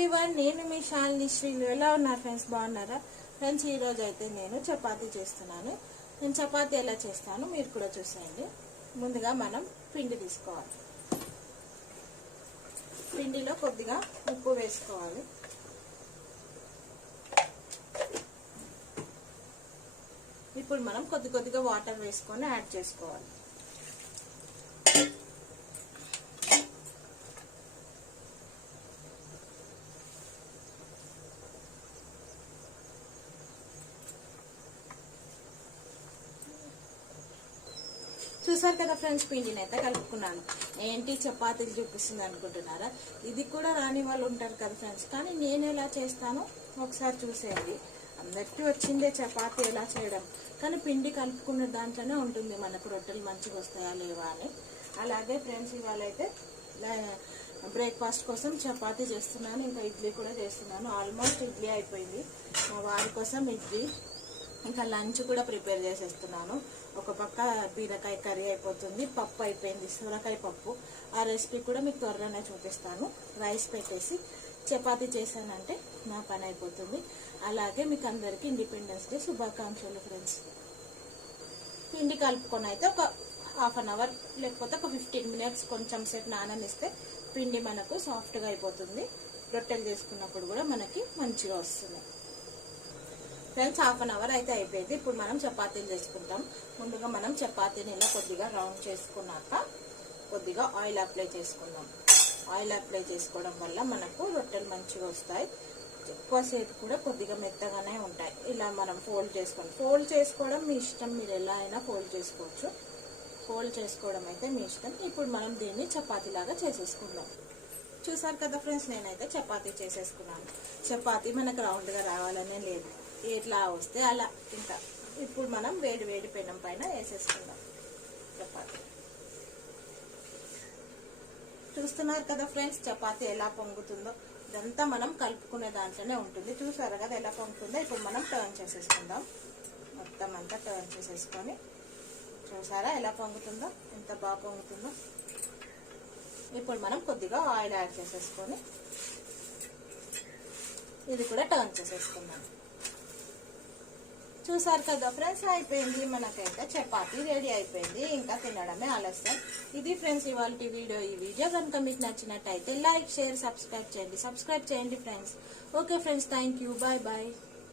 Everyone, నేను మీ శాలిని శ్రీలు. ఎలా ఉన్నారు ఫ్రెండ్స్? బాగున్నారా ఫ్రెండ్స్? ఈ రోజు అయితే నేను చపాతీ చేస్తున్నాను. నేను చపాతీ ఎలా చేస్తాను మీరు కూడా చూసేయండి. ముందుగా మనం పిండి తీసుకోవాలి. పిండిలో కొద్దిగా ఉప్పు వేసుకోవాలి. ఇప్పుడు మనం కొద్దిగా వాటర్ వేసుకొని యాడ్ చేసుకోవాలి. చూసారు కదా ఫ్రెండ్స్, పిండిని అయితే కలుపుకున్నాను. ఏంటి చపాతీలు చూపిస్తుంది అనుకుంటున్నారా? ఇది కూడా రాని వాళ్ళు ఉంటారు కదా ఫ్రెండ్స్, కానీ నేను ఎలా చేస్తానో ఒకసారి చూసేయండి. అందరికీ వచ్చిందే చపాతీ ఎలా చేయడం, కానీ పిండి కలుపుకున్న దాంట్లోనే ఉంటుంది మనకు రొట్టెలు మంచిగా వస్తాయా లేవా అని. అలాగే ఫ్రెండ్స్, ఇవాళ అయితే బ్రేక్ఫాస్ట్ కోసం చపాతీ చేస్తున్నాను, ఇంకా ఇడ్లీ కూడా చేస్తున్నాను. ఆల్మోస్ట్ ఇడ్లీ అయిపోయింది. మా వారి కోసం ఇడ్లీ, ఇంకా లంచ్ కూడా ప్రిపేర్ చేసేస్తున్నాను. ఒక పక్క బీరకాయ కర్రీ అయిపోతుంది, పప్పు అయిపోయింది, సొరకాయ పప్పు. ఆ రెసిపీ కూడా మీకు త్వరగానే చూపిస్తాను. రైస్ పెట్టేసి చపాతీ చేశానంటే నా పని అయిపోతుంది. అలాగే మీకు అందరికీ ఇండిపెండెన్స్ డే శుభాకాంక్షలు ఫ్రెండ్స్. పిండి కలుపుకొని అయితే ఒక హాఫ్ అన్ అవర్ లేకపోతే ఒక 15 minutes కొంచెం సేపు నాననిస్తే పిండి మనకు సాఫ్ట్గా అయిపోతుంది. రొట్టెలు చేసుకున్నప్పుడు కూడా మనకి మంచిగా వస్తుంది ఫ్రెండ్స్. హాఫ్ అన్ అవర్ అయితే అయిపోయింది. ఇప్పుడు మనం చపాతీలు చేసుకుంటాం. ముందుగా మనం చపాతీని ఇలా కొద్దిగా రౌండ్ చేసుకున్నాక కొద్దిగా ఆయిల్ అప్లై చేసుకుందాం. ఆయిల్ అప్లై చేసుకోవడం వల్ల మనకు రొట్టెలు మంచిగా వస్తాయి. ఎక్కువసేపు కూడా కొద్దిగా మెత్తగానే ఉంటాయి. ఇలా మనం ఫోల్డ్ చేసుకోవడం మీ ఇష్టం, మీరు ఎలా అయినా ఫోల్డ్ చేసుకోవచ్చు. ఫోల్డ్ చేసుకోవడం అయితే మీ ఇష్టం. ఇప్పుడు మనం దీన్ని చపాతీలాగా చేసేసుకుందాం. చూసారు కదా ఫ్రెండ్స్, నేనైతే చపాతీ చేసేసుకున్నాను. చపాతీ మనకు రౌండ్గా రావాలనే లేదు, ఎట్లా వస్తే అలా. ఇంకా ఇప్పుడు మనం వేడి పెనం పైన వేసేసుకుందాం చపాతీ. చూస్తున్నారు కదా ఫ్రెండ్స్, చపాతీ ఎలా పొంగుతుందో. ఇదంతా మనం కలుపుకునే దాంట్లోనే ఉంటుంది. చూసారు కదా ఎలా పొంగుతుందో. ఇప్పుడు మనం టర్న్ చేసేసుకుందాం. మొత్తం అంతా టర్న్ చేసేసుకొని, చూసారా ఎలా పొంగుతుందో, ఎంత బాగా పొంగుతుందో. ఇప్పుడు మనం కొద్దిగా ఆయిల్ యాడ్ చేసేసుకొని ఇది కూడా టర్న్ చేసేసుకుందాం. చూసారు కదా ఫ్రెండ్స్, అయిపోయింది. మనకైతే చపాతీ రెడీ అయిపోయింది. ఇంకా తినడమే ఆలస్యం. ఇది ఫ్రెండ్స్ ఇవాళ వీడియో. ఈ వీడియో కనుక మీకు నచ్చినట్టయితే లైక్, షేర్, సబ్స్క్రైబ్ చేయండి friends. Okay friends, thank you. Bye bye.